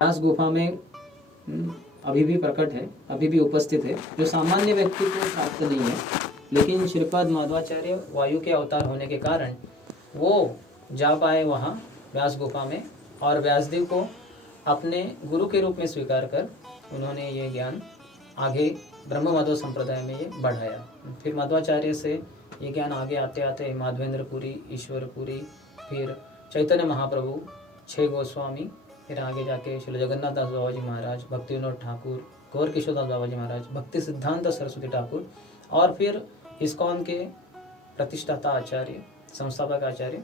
व्यास गुफा में अभी भी प्रकट है, अभी भी उपस्थित है, जो सामान्य व्यक्ति को प्राप्त नहीं है। लेकिन श्रीपाद माधवाचार्य वायु के अवतार होने के कारण वो जा पाए वहाँ व्यास गुफा में, और व्यासदेव को अपने गुरु के रूप में स्वीकार कर उन्होंने ये ज्ञान आगे ब्रह्म माधव संप्रदाय में ये बढ़ाया। फिर माधवाचार्य से ये ज्ञान आगे आते आते माधवेंद्रपुरी, ईश्वरपुरी, फिर चैतन्य महाप्रभु, 6 गोस्वामी, फिर आगे जाके श्री जगन्नाथ दास बाबा जी महाराज, भक्ति विनोद ठाकुर, गौर किशोर दास बाबा जी महाराज, भक्ति सिद्धांत सरस्वती ठाकुर, और फिर इस्कॉन के प्रतिष्ठाता आचार्य, संस्थापक आचार्य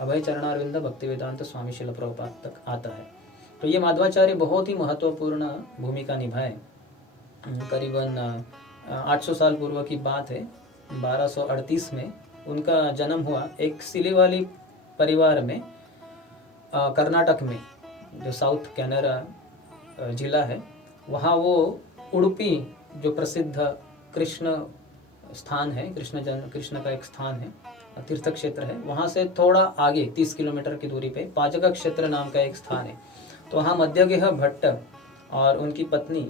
अभय चरणारविंद भक्ति वेदांत स्वामी शिल प्रभुपाद तक आता है। तो ये माधवाचार्य बहुत ही महत्वपूर्ण भूमिका निभाए। करीबन 800 साल पूर्व की बात है, 1238 में उनका जन्म हुआ एक सिलीवाली परिवार में, कर्नाटक में, जो साउथ कैनरा जिला है, वहाँ वो उडुपी जो प्रसिद्ध कृष्ण स्थान है, कृष्ण का एक स्थान है, तीर्थ क्षेत्र है, वहाँ से थोड़ा आगे 30 किलोमीटर की दूरी पे पाजका क्षेत्र नाम का एक स्थान है। तो वहाँ मध्यगेह भट्ट और उनकी पत्नी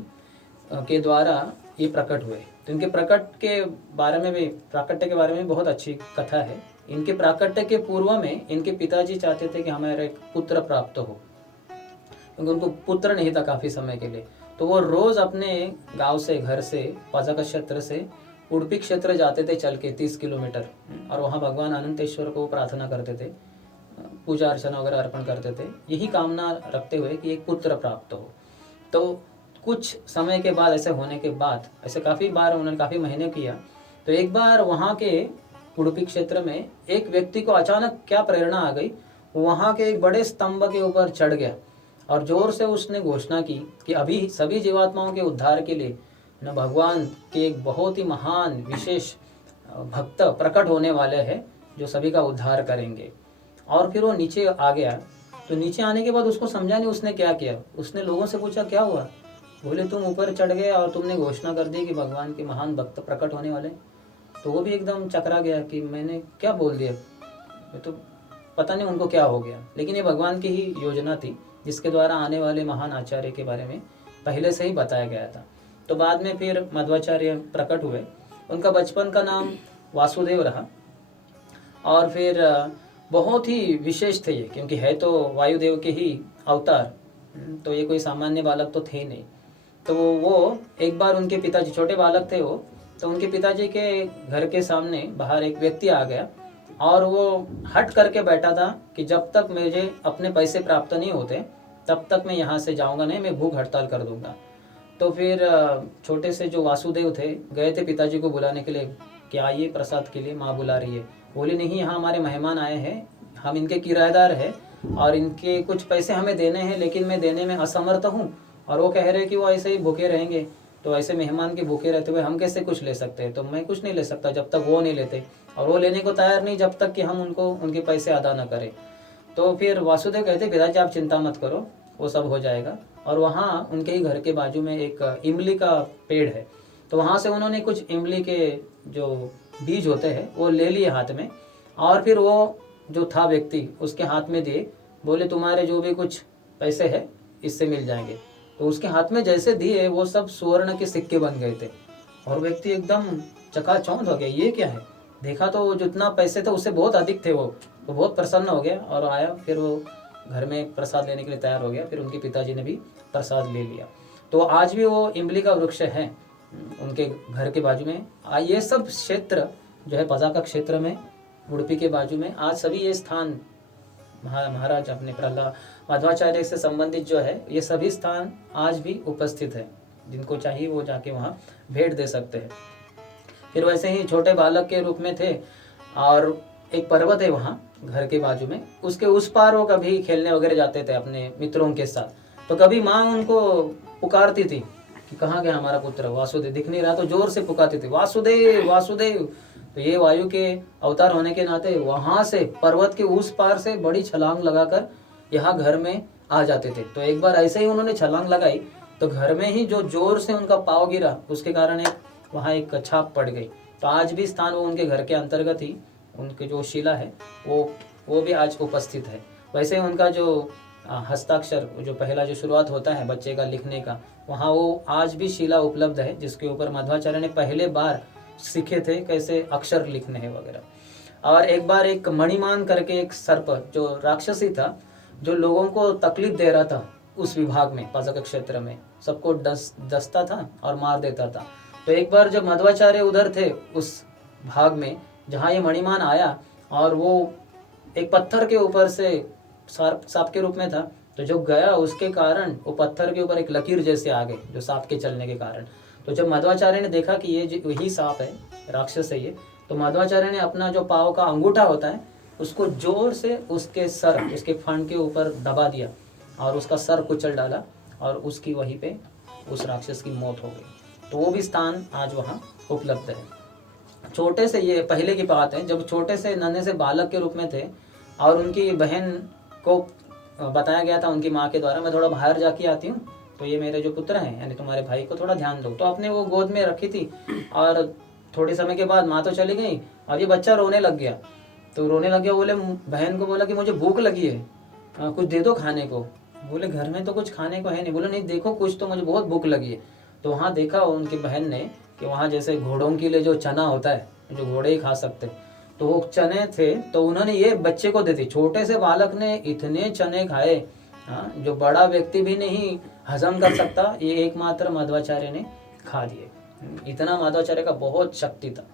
के द्वारा ये प्रकट हुए। तो इनके प्राकट्य के बारे में बहुत अच्छी कथा है। इनके प्राकट्य के पूर्व में इनके पिताजी चाहते थे कि हमारा एक पुत्र प्राप्त हो, क्योंकि उनको पुत्र नहीं था काफ़ी समय के लिए। तो वो रोज़ अपने गांव से, घर से, पाजका क्षेत्र से उडुपी क्षेत्र जाते थे चल के 30 किलोमीटर, और वहाँ भगवान अनंतेश्वर को प्रार्थना करते थे, पूजा अर्चना वगैरह अर्पण करते थे, यही कामना रखते हुए कि एक पुत्र प्राप्त हो। तो कुछ समय के बाद, ऐसे होने के बाद, ऐसे काफ़ी बार उन्होंने काफ़ी महीने किया, तो एक बार वहाँ के उडुपी क्षेत्र में एक व्यक्ति को अचानक क्या प्रेरणा आ गई, वहाँ के एक बड़े स्तंभ के ऊपर चढ़ गया और जोर से उसने घोषणा की कि अभी सभी जीवात्माओं के उद्धार के लिए न भगवान के एक बहुत ही महान विशेष भक्त प्रकट होने वाले हैं जो सभी का उद्धार करेंगे। और फिर वो नीचे आ गया। तो नीचे आने के बाद उसको समझा नहीं उसने क्या किया। उसने लोगों से पूछा क्या हुआ, बोले तुम ऊपर चढ़ गए और तुमने घोषणा कर दी कि भगवान के महान भक्त प्रकट होने वाले। तो वो भी एकदम चकरा गया कि मैंने क्या बोल दिया, तो पता नहीं उनको क्या हो गया। लेकिन ये भगवान की ही योजना थी जिसके द्वारा आने वाले महान आचार्य के बारे में पहले से ही बताया गया था। तो बाद में फिर मध्वाचार्य प्रकट हुए। उनका बचपन का नाम वासुदेव रहा, और फिर बहुत ही विशेष थे ये, क्योंकि है तो वायुदेव के ही अवतार, तो ये कोई सामान्य बालक तो थे नहीं। तो वो एक बार उनके पिताजी, छोटे बालक थे वो, तो उनके पिताजी के घर के सामने बाहर एक व्यक्ति आ गया और वो हट करके बैठा था कि जब तक मुझे अपने पैसे प्राप्त नहीं होते तब तक मैं यहाँ से जाऊँगा नहीं, मैं भूख हड़ताल कर दूँगा। तो फिर छोटे से जो वासुदेव थे गए थे पिताजी को बुलाने के लिए कि आइए प्रसाद के लिए, माँ बुला रही है। बोले नहीं, यहाँ हमारे मेहमान आए हैं, हम इनके किराएदार हैं और इनके कुछ पैसे हमें देने हैं, लेकिन मैं देने में असमर्थ हूँ, और वो कह रहे हैं कि वो ऐसे ही भूखे रहेंगे। तो ऐसे मेहमान के भूखे रहते हुए हम कैसे कुछ ले सकते हैं। तो मैं कुछ नहीं ले सकता जब तक वो नहीं लेते, और वो लेने को तैयार नहीं जब तक कि हम उनको उनके पैसे अदा न करें। तो फिर वासुदेव कहते पिताजी आप चिंता मत करो, वो सब हो जाएगा। और वहाँ उनके ही घर के बाजू में एक इमली का पेड़ है, तो वहाँ से उन्होंने कुछ इमली के जो बीज होते हैं वो ले लिए हाथ में, और फिर वो जो था व्यक्ति उसके हाथ में दिए। बोले तुम्हारे जो भी कुछ पैसे हैं इससे मिल जाएंगे। तो उसके हाथ में जैसे दिए वो सब स्वर्ण के सिक्के बन गए थे, और व्यक्ति एकदम चकाचौंध हो गया, ये क्या है। देखा तो जितना पैसे थे उससे बहुत अधिक थे वो, तो बहुत प्रसन्न हो गया और आया। फिर वो घर में प्रसाद लेने के लिए तैयार हो गया। फिर उनके पिताजी ने भी प्रसाद ले लिया। तो आज भी वो इमली का वृक्ष है उनके घर के बाजू में। ये सब क्षेत्र जो है पजाका क्षेत्र में, उडुपी के बाजू में, आज सभी ये स्थान महाराज अपने प्रहलाद माधवाचार्य से संबंधित जो है ये सभी स्थान आज भी उपस्थित है। जिनको चाहिए वो जाके वहाँ भेंट दे सकते हैं। फिर वैसे ही छोटे बालक के रूप में थे, और एक पर्वत है वहाँ घर के बाजू में, उसके उस पार वो कभी खेलने वगैरह जाते थे अपने मित्रों के साथ। तो कभी माँ उनको पुकारती थी कि कहाँ गया हमारा पुत्र वासुदेव, दिख नहीं रहा, तो जोर से पुकारती थी वासुदेव वासुदेव। तो ये वायु के अवतार होने के नाते वहाँ से पर्वत के उस पार से बड़ी छलांग लगाकर यहाँ घर में आ जाते थे। तो एक बार ऐसे ही उन्होंने छलांग लगाई तो घर में ही जो जोर से उनका पाँव गिरा उसके कारण वहाँ एक छाप पड़ गई। तो आज भी स्थान वो उनके घर के अंतर्गत ही उनके जो शिला है वो भी आज उपस्थित है। वैसे उनका जो हस्ताक्षर जो पहला जो शुरुआत होता है बच्चे का लिखने का, वहाँ वो आज भी शिला उपलब्ध है जिसके ऊपर मध्वाचार्य ने पहले बार सीखे थे कैसे अक्षर लिखने हैं वगैरह। और एक बार एक मणिमान करके एक सर्प जो राक्षसी था, जो लोगों को तकलीफ दे रहा था उस विभाग में, पाजक क्षेत्र में सबको डसता था और मार देता था। तो एक बार जब मध्वाचार्य उधर थे उस भाग में जहाँ ये मणिमान आया, और वो एक पत्थर के ऊपर से सांप के रूप में था, तो जो गया उसके कारण वो पत्थर के ऊपर एक लकीर जैसे आ गए जो सांप के चलने के कारण। तो जब मध्वाचार्य ने देखा कि ये वही सांप है, राक्षस है ये, तो मध्वाचार्य ने अपना जो पाँव का अंगूठा होता है उसको जोर से उसके सर, उसके फण के ऊपर दबा दिया और उसका सर कुचल डाला, और उसकी वहीं पे उस राक्षस की मौत हो गई। तो वो भी स्थान आज वहाँ उपलब्ध है। छोटे से, ये पहले की बात है, जब छोटे से नन्हे से बालक के रूप में थे और उनकी बहन को बताया गया था उनकी माँ के द्वारा, मैं थोड़ा बाहर जाके आती हूँ, तो ये मेरे जो पुत्र हैं यानी तुम्हारे भाई को थोड़ा ध्यान दो। तो अपने वो गोद में रखी थी, और थोड़े समय के बाद माँ तो चली गई और ये बच्चा रोने लग गया। तो रोने लग गया, बोले बहन को बोला कि मुझे भूख लगी है, कुछ दे दो खाने को। बोले घर में तो कुछ खाने को है नहीं। बोले नहीं देखो कुछ तो, मुझे बहुत भूख लगी है। तो वहाँ देखा उनकी बहन ने कि वहाँ जैसे घोड़ों के लिए जो चना होता है, जो घोड़े ही खा सकते, तो वो चने थे, तो उन्होंने ये बच्चे को दे दी। छोटे से बालक ने इतने चने खाए, जो बड़ा व्यक्ति भी नहीं हजम कर सकता, ये एकमात्र मध्वाचार्य ने खा दिए। इतना मध्वाचार्य का बहुत शक्ति था।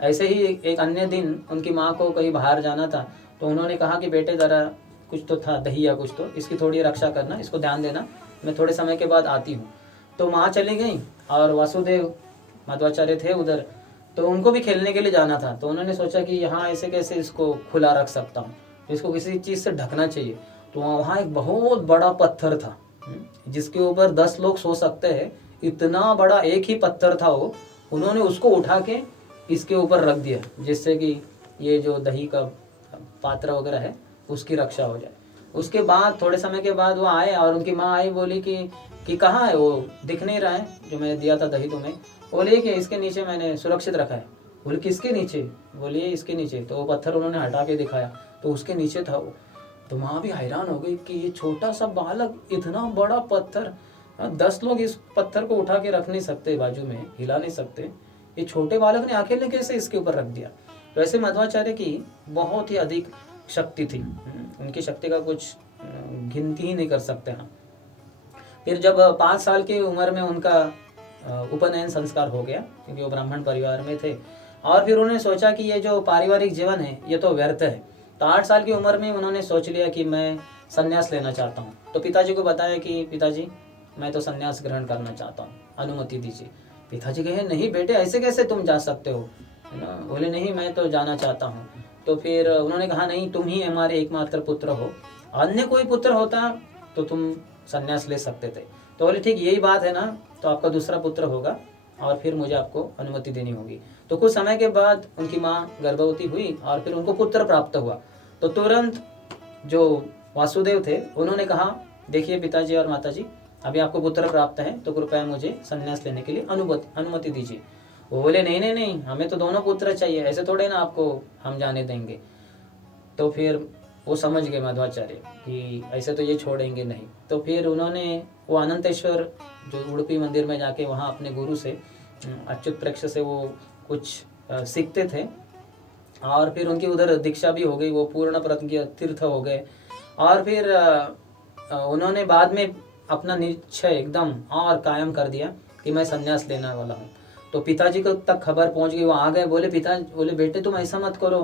ऐसे ही एक अन्य दिन उनकी माँ को कहीं बाहर जाना था, तो उन्होंने कहा कि बेटे ज़रा कुछ तो था दही या कुछ, तो इसकी थोड़ी रक्षा करना, इसको ध्यान देना, मैं थोड़े समय के बाद आती हूँ। तो माँ चली गई और वासुदेव मध्वाचार्य थे उधर, तो उनको भी खेलने के लिए जाना था। तो उन्होंने सोचा कि यहाँ ऐसे कैसे इसको खुला रख सकता हूँ, तो इसको किसी चीज़ से ढकना चाहिए। तो वहाँ एक बहुत बड़ा पत्थर था जिसके ऊपर 10 लोग सो सकते हैं, इतना बड़ा एक ही पत्थर था वो। उन्होंने उसको उठा के इसके ऊपर रख दिया, जिससे कि ये जो दही का पात्र वगैरह है उसकी रक्षा हो जाए। उसके बाद थोड़े समय के बाद वो आए और उनकी माँ आई, बोली कि कहाँ है वो, दिख नहीं रहा है जो मैंने दिया था दही तुम्हें। बोले कि इसके नीचे मैंने सुरक्षित रखा है। बोले किसके नीचे? बोलिए इसके नीचे। तो वो पत्थर उन्होंने हटा के दिखाया, तो उसके नीचे था वो। तो माँ भी हैरान हो गई कि ये छोटा सा बालक इतना बड़ा पत्थर, 10 लोग इस पत्थर को उठा के रख नहीं सकते, बाजू में हिला नहीं सकते, ये छोटे बालक ने अकेले कैसे इसके ऊपर रख दिया। तो ऐसे मध्वाचार्य की बहुत ही अधिक शक्ति थी, उनकी शक्ति का कुछ गिनती ही नहीं कर सकते हम। फिर जब 5 साल की उम्र में उनका उपनयन संस्कार हो गया, क्योंकि वो ब्राह्मण परिवार में थे, और फिर उन्होंने सोचा कि ये जो पारिवारिक जीवन है ये तो व्यर्थ है। तो 8 साल की उम्र में उन्होंने सोच लिया कि मैं संन्यास लेना चाहता हूँ। तो पिताजी को बताया कि पिताजी मैं तो संन्यास ग्रहण करना चाहता हूँ, अनुमति दीजिए। पिताजी कहे नहीं बेटे ऐसे कैसे तुम जा सकते हो, है ना। बोले नहीं मैं तो जाना चाहता हूँ। तो फिर उन्होंने कहा नहीं तुम ही हमारे एकमात्र पुत्र हो, अन्य कोई पुत्र होता तो तुम संन्यास ले सकते थे। तो बोले ठीक यही बात है ना, तो आपका दूसरा पुत्र होगा और फिर मुझे आपको अनुमति देनी होगी। तो कुछ समय के बाद उनकी माँ गर्भवती हुई और फिर उनको पुत्र प्राप्त हुआ। तो तुरंत जो वासुदेव थे उन्होंने कहा देखिए पिताजी और माताजी अभी आपको पुत्र प्राप्त है, तो कृपया मुझे संन्यास लेने के लिए अनुमति दीजिए। वो बोले नहीं नहीं नहीं, हमें तो दोनों पुत्र चाहिए, ऐसे थोड़े ना आपको हम जाने देंगे। तो फिर वो समझ गए मध्वाचार्य कि ऐसे तो ये छोड़ेंगे नहीं। तो फिर उन्होंने वो अनंतेश्वर जो उड़पी मंदिर में जाके वहाँ अपने गुरु से अच्युत प्रेक्ष से वो कुछ सीखते थे, और फिर उनकी उधर दीक्षा भी हो गई, वो पूर्ण प्रज्ञ तीर्थ हो गए। और फिर उन्होंने बाद में अपना निश्चय एकदम और कायम कर दिया कि मैं संन्यास लेने वाला हूँ। तो पिताजी को तक खबर पहुँच गई, वो आ गए। बोले बेटे तुम ऐसा मत करो,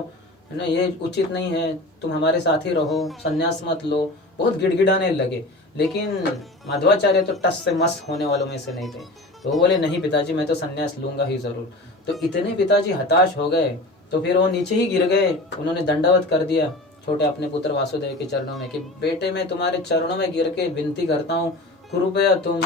है ना, ये उचित नहीं है, तुम हमारे साथ ही रहो, संन्यास मत लो। बहुत गिड़गिड़ाने लगे, लेकिन मध्वाचार्य तो टस से मस होने वालों में से नहीं थे। तो वो बोले नहीं पिताजी मैं तो संन्यास लूंगा ही जरूर। तो इतने पिताजी हताश हो गए, तो फिर वो नीचे ही गिर गए। उन्होंने दंडवत कर दिया छोटे अपने पुत्र वासुदेव के चरणों में कि बेटे मैं तुम्हारे चरणों में गिर के विनती करता हूँ, कृपया तुम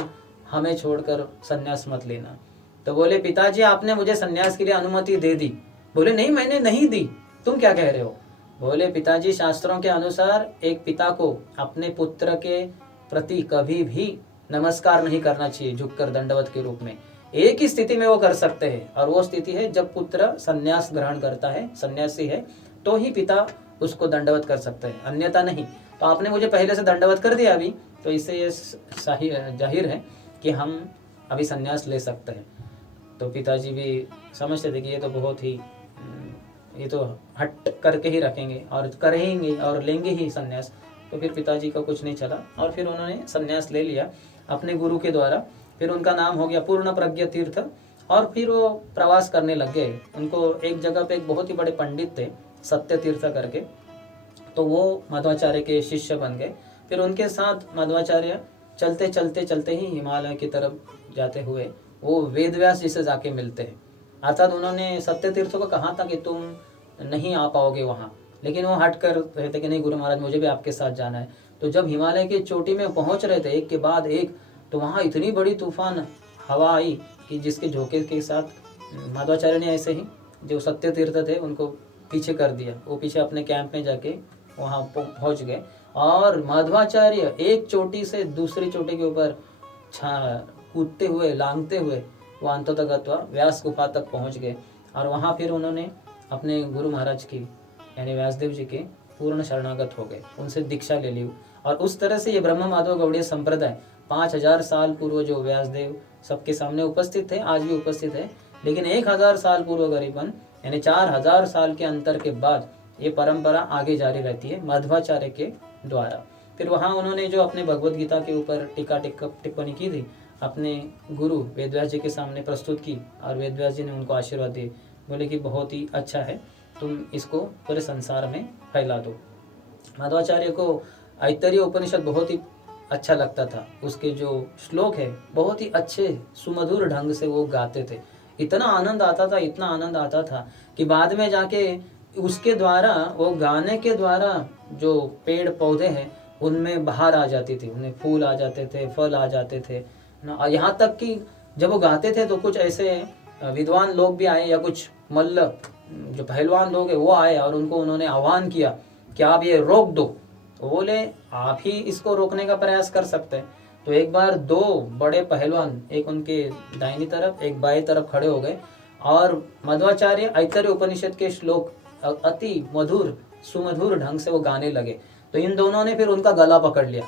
हमें छोड़कर संन्यास मत लेना। तो बोले पिताजी आपने मुझे संन्यास के लिए अनुमति दे दी। बोले नहीं मैंने नहीं दी, तुम क्या कह रहे हो। बोले पिताजी शास्त्रों के अनुसार एक पिता को अपने पुत्र के प्रति कभी भी नमस्कार नहीं करना चाहिए झुककर दंडवत के रूप में। एक ही स्थिति में वो कर सकते हैं, और वो स्थिति है जब पुत्र संन्यास ग्रहण करता है, सन्यासी है, तो ही पिता उसको दंडवत कर सकते हैं, अन्यथा नहीं। तो आपने मुझे पहले से दंडवत कर दिया अभी, तो इससे ये जाहिर है कि हम अभी संन्यास ले सकते हैं। तो पिताजी भी समझते थे कि ये तो बहुत ही ये तो हट करके ही रखेंगे और करेंगे और लेंगे ही संन्यास। तो फिर पिताजी का कुछ नहीं चला और फिर उन्होंने संन्यास ले लिया अपने गुरु के द्वारा। फिर उनका नाम हो गया पूर्ण प्रज्ञ तीर्थ और फिर वो प्रवास करने लग गए। उनको एक जगह पे एक बहुत ही बड़े पंडित थे सत्य तीर्थ करके, तो वो मध्वाचार्य के शिष्य बन गए। फिर उनके साथ मध्वाचार्य चलते चलते चलते ही हिमालय की तरफ जाते हुए वो वेदव्यास जी से जाके मिलते हैं। अर्थात उन्होंने सत्य तीर्थ को कहा था कि तुम नहीं आ पाओगे वहाँ, लेकिन वो हट कर रहे थे कि नहीं गुरु महाराज मुझे भी आपके साथ जाना है। तो जब हिमालय की चोटी में पहुँच रहे थे एक के बाद एक, तो वहाँ इतनी बड़ी तूफान हवा आई कि जिसके झोंके के साथ माधवाचार्य ने ऐसे ही जो सत्य तीर्थ थे उनको पीछे कर दिया। वो पीछे अपने कैंप में जाके वहाँ पहुँच गए और माधवाचार्य एक चोटी से दूसरी चोटी के ऊपर कूदते हुए लांघते हुए वो अंततः व्यास गुफा तक पहुँच गए। और वहाँ फिर उन्होंने अपने गुरु महाराज की यानी व्यासदेव जी के पूर्ण शरणागत हो गए, उनसे दीक्षा ले ली। और उस तरह से ये ब्रह्म माधव गौड़ीय संप्रदाय 5000 साल पूर्व जो व्यासदेव सबके सामने उपस्थित थे, आज भी उपस्थित है, लेकिन 1000 साल पूर्व करीबन यानी 4000 साल के अंतर के बाद ये परंपरा आगे जारी रहती है मध्वाचार्य के द्वारा। फिर वहाँ उन्होंने जो अपने भगवत गीता के ऊपर टीका टिप्पणी की थी अपने गुरु वेदव्यास जी के सामने प्रस्तुत की और वेदव्यास जी ने उनको आशीर्वाद दिए, बोले कि बहुत ही अच्छा है, तुम इसको पूरे संसार में फैला दो। मध्वाचार्य को ऐतरेय उपनिषद बहुत ही अच्छा लगता था, उसके जो श्लोक है बहुत ही अच्छे सुमधुर ढंग से वो गाते थे। इतना आनंद आता था, इतना आनंद आता था कि बाद में जाके उसके द्वारा वो गाने के द्वारा जो पेड़ पौधे हैं उनमें बहार आ जाती थी, उन्हें फूल आ जाते थे, फल आ जाते थे ना। यहाँ तक कि जब वो गाते थे तो कुछ ऐसे विद्वान लोग भी आए या कुछ मल्ल जो पहलवान लोग हैं वो आए और उनको उन्होंने आह्वान किया कि आप ये रोक दो। तो बोले आप ही इसको रोकने का प्रयास कर सकते हैं। तो एक बार दो बड़े पहलवान एक उनके दाहिनी तरफ एक बाएं तरफ खड़े हो गए और मध्वाचार्य ऐतरेय उपनिषद के श्लोक अति मधुर सुमधुर ढंग से वो गाने लगे। तो इन दोनों ने फिर उनका गला पकड़ लिया,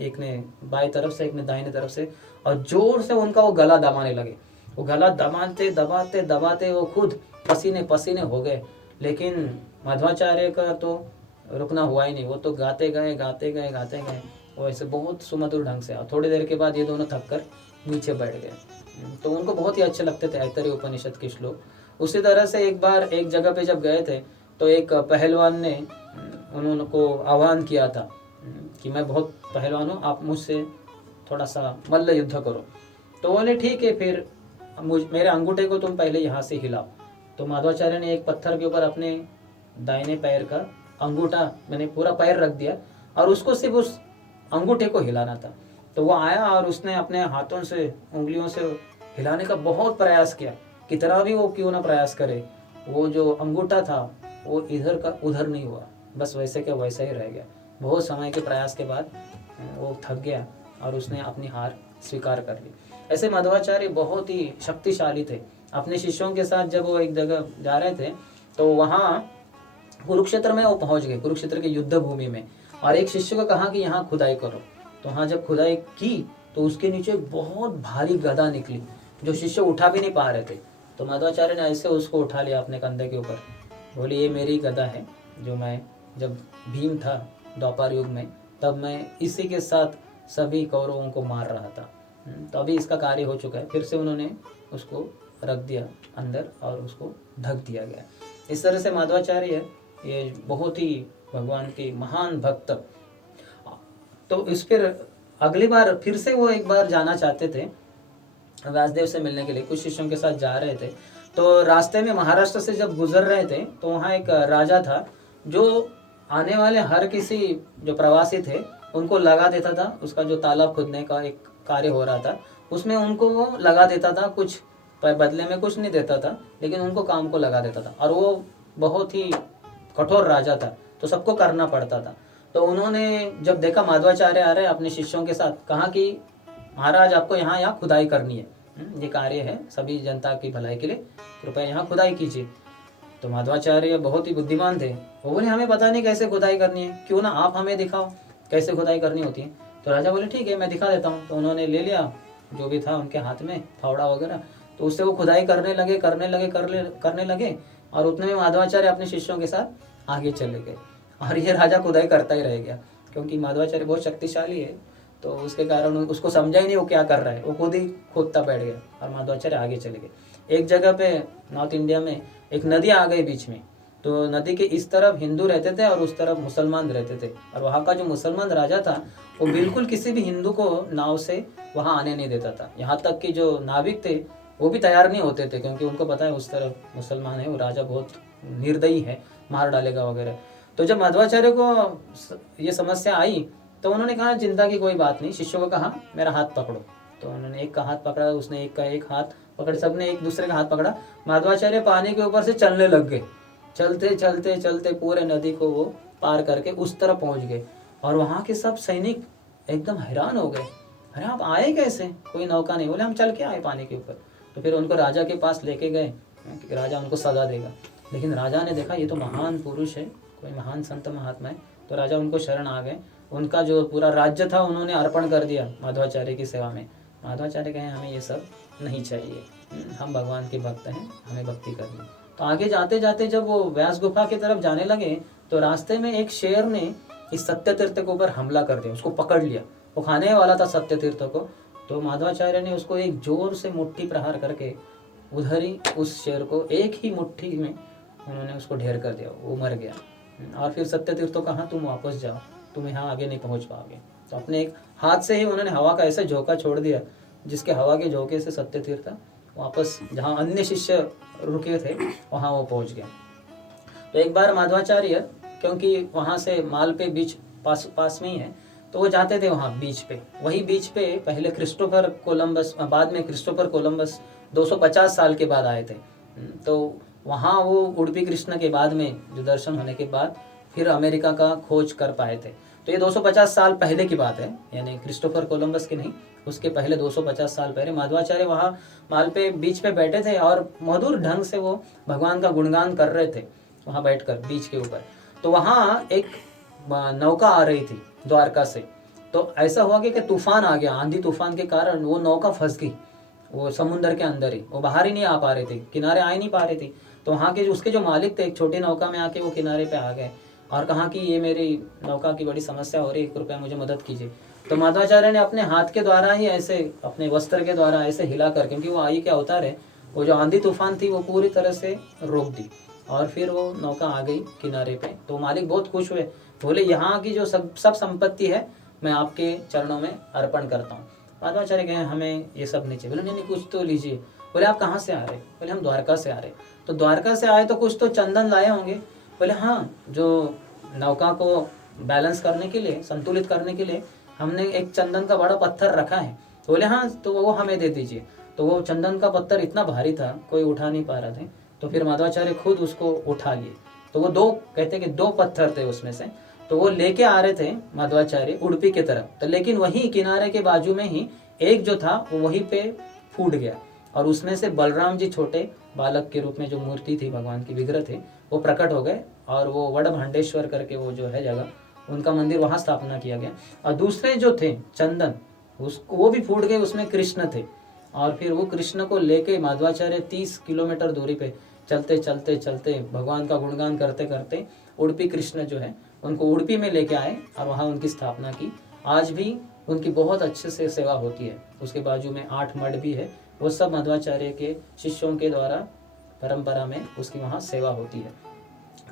एक ने बाएं तरफ से एक ने दाहिने तरफ से, और जोर से उनका वो गला दबाने लगे। वो गला दबाते दबाते दबाते वो खुद पसीने पसीने हो गए, लेकिन मध्वाचार्य का तो रुकना हुआ ही नहीं, वो तो गाते गए गाते गए गाते गए वो ऐसे बहुत सुमधुर ढंग से। और थोड़ी देर के बाद ये दोनों थक कर नीचे बैठ गए। तो उनको बहुत ही अच्छे लगते थे ऐतरेय उपनिषद के श्लोक। उसी तरह से एक बार एक जगह पे जब गए थे तो एक पहलवान ने उनको आह्वान किया था कि मैं बहुत पहलवान हूँ, आप मुझसे थोड़ा सा मल्ल युद्ध करो। तो बोले ठीक है, फिर मेरे अंगूठे को तुम पहले यहाँ से हिलाओ। तो माधवाचार्य ने एक पत्थर के ऊपर अपने दाहिने पैर का अंगूठा मैंने पूरा पैर रख दिया और उसको सिर्फ उस अंगूठे को हिलाना था। तो वो आया और उसने अपने हाथों से उंगलियों से हिलाने का बहुत प्रयास किया, कितना भी वो क्यों ना प्रयास करे, वो जो अंगूठा था वो इधर का उधर नहीं हुआ, बस वैसे का वैसा ही रह गया। बहुत समय के प्रयास के बाद वो थक गया और उसने अपनी हार स्वीकार कर ली। ऐसे मध्वाचार्य बहुत ही शक्तिशाली थे। अपने शिष्यों के साथ जब वो एक जगह जा रहे थे तो वहाँ कुरुक्षेत्र में वो पहुँच गए, कुरुक्षेत्र के युद्ध भूमि में, और एक शिष्य को कहा कि यहाँ खुदाई करो। तो वहाँ जब खुदाई की तो उसके नीचे बहुत भारी गदा निकली जो शिष्य उठा भी नहीं पा रहे थे। तो मध्वाचार्य ने ऐसे उसको उठा लिया अपने कंधे के ऊपर, बोले ये मेरी गदा है जो मैं जब भीम था द्वापर युग में तब मैं इसी के साथ सभी कौरवों को मार रहा था, तो अभी इसका कार्य हो चुका है। फिर से उन्होंने उसको रख दिया अंदर और उसको ढक दिया गया। इस तरह से माधवाचार्य ये बहुत ही भगवान के महान भक्त। तो इस पर अगली बार फिर से वो एक बार जाना चाहते थे व्यासदेव से मिलने के लिए, कुछ शिष्यों के साथ जा रहे थे। तो रास्ते में महाराष्ट्र से जब गुजर रहे थे तो वहाँ एक राजा था जो आने वाले हर किसी जो प्रवासी थे उनको लगा देता था। उसका जो तालाब खोदने का एक कार्य हो रहा था उसमें उनको वो लगा देता था, कुछ बदले में कुछ नहीं देता था, लेकिन उनको काम को लगा देता था। और वो बहुत ही कठोर राजा था तो सबको करना पड़ता था। तो उन्होंने जब देखा माधवाचार्य आ रहे हैं अपने शिष्यों के साथ, कहा कि महाराज आपको यहाँ खुदाई करनी है, ये कार्य है सभी जनता की भलाई के लिए, कृपया यहाँ खुदाई कीजिए। तो माधवाचार्य बहुत ही बुद्धिमान थे, वो बोले हमें पता नहीं कैसे खुदाई करनी है, क्यों ना आप हमें दिखाओ। कैसे खुदाई करनी होती है। तो राजा बोले ठीक है मैं दिखा देता हूँ। तो उन्होंने ले लिया जो भी था उनके हाथ में, फावड़ा वगैरह, तो उससे वो खुदाई करने लगे और उतने में माधवाचार्य अपने शिष्यों के साथ आगे चले गए और ये राजा खुदाई करता ही रह गया, क्योंकि माधवाचार्य बहुत शक्तिशाली है। तो उसके कारण उसको समझा ही नहीं वो क्या कर रहा है, वो खुद ही खोदता बैठ गया और माधवाचार्य आगे चले गए। एक जगह पे नॉर्थ इंडिया में एक नदी आ गई बीच में, तो नदी के इस तरफ हिंदू रहते थे और उस तरफ मुसलमान रहते थे, और वहाँ का जो मुसलमान राजा था वो बिल्कुल किसी भी हिंदू को नाव से वहाँ आने नहीं देता था। यहाँ तक कि जो नाविक थे वो भी तैयार नहीं होते थे, क्योंकि उनको पता है उस तरफ मुसलमान है, वो राजा बहुत निर्दयी है, मार डालेगा वगैरह। तो जब मध्वाचार्य को ये समस्या आई तो उन्होंने कहा चिंता की कोई बात नहीं, शिष्यों को कहा मेरा हाथ पकड़ो। तो उन्होंने एक का हाथ पकड़ा, उसने एक का एक हाथ पकड़, सबने एक दूसरे का हाथ पकड़ा। माधवाचार्य पानी के ऊपर से चलने लग गए, चलते चलते चलते पूरे नदी को वो पार करके उस तरफ पहुंच गए। और वहाँ के सब सैनिक एकदम हैरान हो गए, अरे आप आए कैसे, कोई नौका नहीं। बोले हम चल के आए पानी के ऊपर। तो फिर उनको राजा के पास लेके गए कि राजा उनको सजा देगा। लेकिन राजा ने देखा ये तो महान पुरुष है, कोई महान संत महात्मा है, तो राजा उनको शरण आ गए। उनका जो पूरा राज्य था उन्होंने अर्पण कर दिया माधवाचार्य की सेवा में। माधवाचार्य कहे हमें ये सब नहीं चाहिए, हम भगवान के भक्त हैं, हमें भक्ति करनी। तो आगे जाते जाते जब वो व्यास गुफा की तरफ जाने लगे तो रास्ते में एक शेर ने इस सत्य तीर्थ के ऊपर हमला कर दिया, उसको पकड़ लिया, वो खाने वाला था सत्य तीर्थ को। तो माधवाचार्य ने उसको एक जोर से मुट्ठी प्रहार करके उधर ही उस शेर को एक ही मुट्ठी में उन्होंने उसको ढेर कर दिया, वो मर गया। और फिर सत्य तीर्थ को कहा तुम वापस जाओ, तुम यहाँ आगे नहीं पहुँच पाओगे। तो अपने एक हाथ से ही उन्होंने हवा का ऐसे झोंका छोड़ दिया जिसके हवा के झोंके से सत्य तीर्थ वापस जहाँ अन्य शिष्य रुके थे वहाँ वो पहुँच गया। तो एक बार माधवाचार्य, क्योंकि वहाँ से मालपे बीच पास में ही है, तो वो जाते थे वहाँ बीच पे। वही बीच पे पहले क्रिस्टोफर कोलंबस, बाद में क्रिस्टोफर कोलंबस 250 साल के बाद आए थे। तो वहाँ वो उडुपी कृष्ण के बाद में जो दर्शन होने के बाद फिर अमेरिका का खोज कर पाए थे। तो ये 250 साल पहले की बात है, यानी क्रिस्टोफर कोलंबस की नहीं, उसके पहले 250 साल पहले माधवाचार्य वहाँ मालपे बीच पे बैठे थे और मधुर ढंग से वो भगवान का गुणगान कर रहे थे वहाँ बैठकर बीच के ऊपर। तो वहाँ एक नौका आ रही थी द्वारका से। तो ऐसा हुआ कि तूफान आ गया, आंधी तूफान के कारण वो नौका फंस गई, वो समुद्र के अंदर ही, वो बाहर ही नहीं आ पा रहे थे, किनारे आ ही नहीं पा रही थी। तो वहाँ के उसके जो मालिक थे एक छोटी नौका में आके वो किनारे पे आ गए और कहा कि ये मेरी नौका की बड़ी समस्या हो रही है, कृपया मुझे मदद कीजिए। तो माधवाचार्य ने अपने हाथ के द्वारा ही ऐसे, अपने वस्त्र के द्वारा ऐसे हिला कर, क्योंकि वो आई क्या अवतार है, वो जो आंधी तूफान थी वो पूरी तरह से रोक दी और फिर वो नौका आ गई किनारे पे। तो मालिक बहुत खुश हुए, बोले यहाँ की जो सब संपत्ति है मैं आपके चरणों में अर्पण करता हूँ। माधवाचार्य कहे हमें ये सब नहीं चाहिए। बोले नहीं कुछ तो लीजिए। बोले आप कहाँ से आ रहे? बोले हम द्वारका से आ रहे। तो द्वारका से आए तो कुछ तो चंदन लाए होंगे। बोले हाँ, जो नौका को बैलेंस करने के लिए, संतुलित करने के लिए हमने एक चंदन का बड़ा पत्थर रखा है। बोले हाँ, तो वो हमें दे दीजिए। तो वो चंदन का पत्थर इतना भारी था कोई उठा नहीं पा रहा था, तो फिर माधवाचार्य खुद उसको उठा लिए। तो वो दो, कहते कि 2 पत्थर थे उसमें से, तो वो लेके आ रहे थे माधवाचार्य उडुपी की तरफ। तो लेकिन वही किनारे के बाजू में ही एक जो था वो वहीं पे फूट गया और उसमें से बलराम जी छोटे बालक के रूप में जो मूर्ति थी, भगवान की विग्रह थे, वो प्रकट हो गए और वो वडभांडेश्वर करके वो जो है जगह, उनका मंदिर वहाँ स्थापना किया गया। और दूसरे जो थे चंदन, उसको वो भी फूट गए, उसमें कृष्ण थे। और फिर वो कृष्ण को लेके माधवाचार्य 30 किलोमीटर दूरी पे चलते चलते चलते भगवान का गुणगान करते करते उडुपी कृष्ण जो है उनको उडुपी में लेके आए और वहाँ उनकी स्थापना की। आज भी उनकी बहुत अच्छे से सेवा होती है। उसके बाजू में 8 मठ भी है, वो सब मध्वाचार्य के शिष्यों के द्वारा परंपरा में उसकी वहाँ सेवा होती है।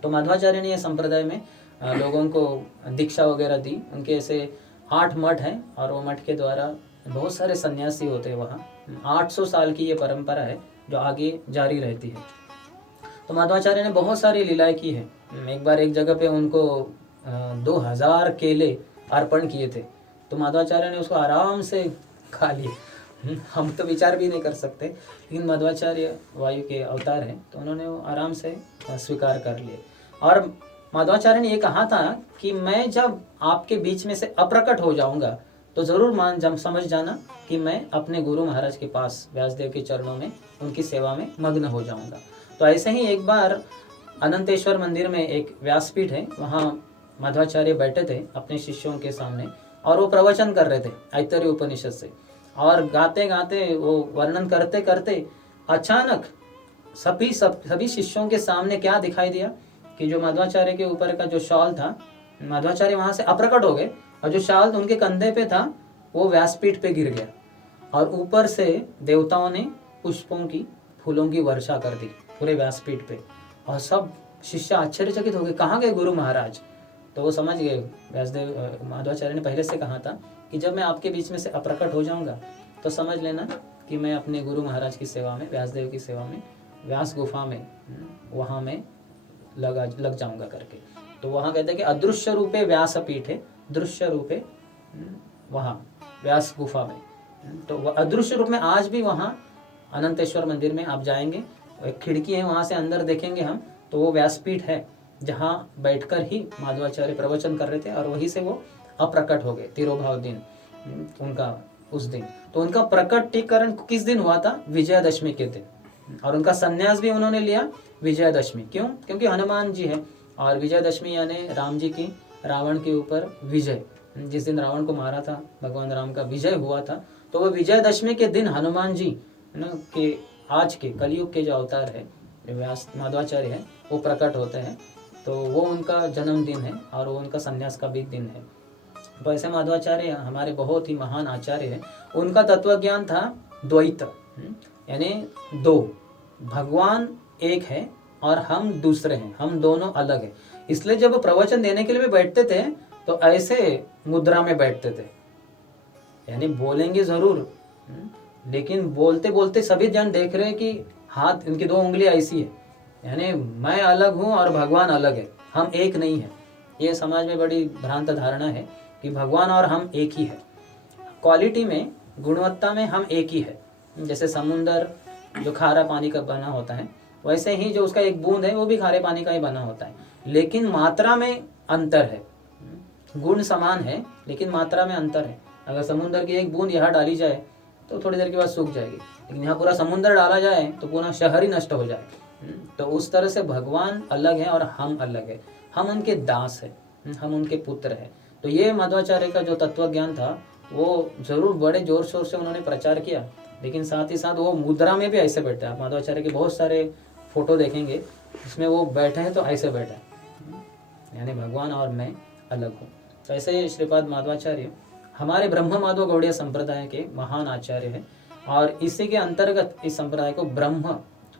तो मध्वाचार्य ने ये संप्रदाय में लोगों को दीक्षा वगैरह दी। उनके ऐसे 8 मठ हैं और वो मठ के द्वारा बहुत सारे सन्यासी होते हैं वहाँ। 800 साल की ये परंपरा है जो आगे जारी रहती है। तो मध्वाचार्य ने बहुत सारी लीलाएं की है। एक बार एक जगह पे उनको 2000 केले अर्पण किए थे, तो मध्वाचार्य ने उसको आराम से खा लिए। हम तो विचार भी नहीं कर सकते, लेकिन मध्वाचार्य वायु के अवतार हैं तो उन्होंने वो आराम से स्वीकार कर लिए। और मध्वाचार्य ने ये कहा था कि मैं जब आपके बीच में से अप्रकट हो जाऊंगा तो जरूर समझ जाना कि मैं अपने गुरु महाराज के पास व्यासदेव के चरणों में उनकी सेवा में मग्न हो जाऊंगा। तो ऐसे ही एक बार अनंतेश्वर मंदिर में एक व्यासपीठ है, वहाँ माधवाचार्य बैठे थे अपने शिष्यों के सामने और वो प्रवचन कर रहे थे ऐतरेय उपनिषद से, और गाते गाते वो वर्णन करते करते अचानक सभी शिष्यों के सामने क्या दिखाई दिया कि जो माधवाचार्य के ऊपर का जो शॉल था, माधवाचार्य वहां से अप्रकट हो गए और जो शाल उनके कंधे पे था वो व्यासपीठ पे गिर गया और ऊपर से देवताओं ने पुष्पों की फूलों की वर्षा कर दी पूरे व्यासपीठ पे। और सब शिष्य आश्चर्यचकित हो गए, कहाँ गए गुरु महाराज। तो वो समझ गए, व्यासदेव माधवाचार्य ने पहले से कहा था कि जब मैं आपके बीच में से अप्रकट हो जाऊंगा तो समझ लेना कि मैं अपने गुरु महाराज की सेवा में, व्यासदेव की सेवा में, व्यास गुफा में वहाँ में लग जाऊंगा करके। तो वहाँ कहते हैं कि अदृश्य रूपे व्यास पीठे, दृश्य रूपे वहाँ व्यास गुफा में। तो वह अदृश्य रूप में आज भी वहाँ अनंतेश्वर मंदिर में आप जाएंगे, एक खिड़की है वहाँ से अंदर देखेंगे हम, तो वो व्यासपीठ है जहाँ बैठकर ही माधवाचार्य प्रवचन कर रहे थे और वहीं से वो अप्रकट हो गए तिरोभाव दिन उनका उस दिन। तो उनका प्रकटीकरण किस दिन हुआ था? विजयादशमी के दिन। और उनका संन्यास भी उन्होंने लिया विजयादशमी। क्यों? क्योंकि हनुमान जी है और विजयादशमी यानी राम जी की रावण के ऊपर विजय, जिस दिन रावण को मारा था भगवान राम का विजय हुआ था, तो वो विजयादशमी के दिन हनुमान जी के आज के कलयुग के जो अवतार है व्यास माधवाचार्य है वो प्रकट होते हैं। तो वो उनका जन्मदिन है और वो उनका संन्यास का भी दिन है। तो ऐसे माधवाचार्य हमारे बहुत ही महान आचार्य है। उनका तत्व ज्ञान था द्वैत, यानी दो, भगवान एक है और हम दूसरे हैं, हम दोनों अलग हैं। इसलिए जब प्रवचन देने के लिए भी बैठते थे तो ऐसे मुद्रा में बैठते थे, यानी बोलेंगे जरूर लेकिन बोलते बोलते सभी जन देख रहे हैं कि हाथ इनकी 2 उंगली ऐसी है, यानी मैं अलग हूँ और भगवान अलग है, हम एक नहीं है। ये समाज में बड़ी भ्रांत धारणा है कि भगवान और हम एक ही है। क्वालिटी में, गुणवत्ता में हम एक ही है। जैसे समुंदर जो खारा पानी का बना होता है, वैसे ही जो उसका एक बूंद है वो भी खारे पानी का ही बना होता है, लेकिन मात्रा में अंतर है। गुण समान है लेकिन मात्रा में अंतर है। अगर समुंदर की एक बूंद यहाँ डाली जाए तो थोड़ी देर के बाद सूख जाएगी, लेकिन यहाँ पूरा समुंदर डाला जाए तो पूरा शहर ही नष्ट हो जाए। तो उस तरह से भगवान अलग है और हम अलग है, हम उनके दास है, हम उनके पुत्र है। तो ये माधवाचार्य का जो तत्व ज्ञान था वो जरूर बड़े जोर शोर से उन्होंने प्रचार किया, लेकिन साथ ही साथ वो मुद्रा में भी ऐसे बैठे। आप माधवाचार्य के बहुत सारे फोटो देखेंगे जिसमें वो बैठे हैं तो ऐसे बैठे हैं, यानी भगवान और मैं अलग हूँ। तो ऐसे श्रीपाद माधवाचार्य हमारे ब्रह्म माधव गौड़ीय संप्रदाय के महान आचार्य है। और इसी के अंतर्गत इस संप्रदाय को ब्रह्म,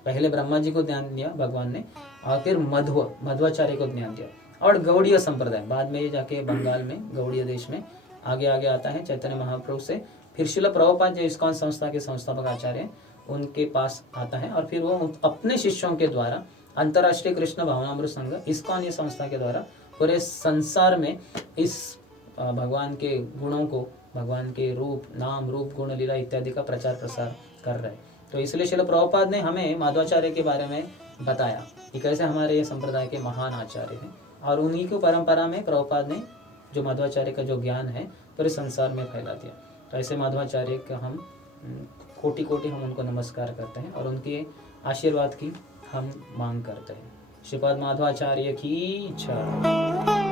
पहले ब्रह्मा जी को ज्ञान दिया भगवान ने और फिर मध्वाचार्य को ज्ञान दिया। और गौड़ीय संप्रदाय बाद में ये जाके बंगाल में गौड़ीय देश में आगे आगे आता है चैतन्य महाप्रभु से, फिर शिल प्रभुपाद जो इस्कॉन संस्था के संस्थापक आचार्य हैं उनके पास आता है, और फिर वो अपने शिष्यों के द्वारा अंतर्राष्ट्रीय कृष्ण भावनामृत संघ इस्कॉन ये संस्था के द्वारा पूरे संसार में इस भगवान के गुणों को, भगवान के रूप, नाम, रूप, गुण, लीला इत्यादि का प्रचार प्रसार कर रहे हैं। तो इसलिए शिल प्रभुपाद ने हमें माधवाचार्य के बारे में बताया कि कैसे हमारे ये संप्रदाय के महान आचार्य हैं, और उन्हीं की परंपरा में प्रभुपाद ने जो माधवाचार्य का जो ज्ञान है पूरे संसार में फैला दिया। तो ऐसे माधवाचार्य का हम कोटि कोटि हम उनको नमस्कार करते हैं और उनके आशीर्वाद की हम मांग करते हैं। श्रीपाद माधवाचार्य की जय।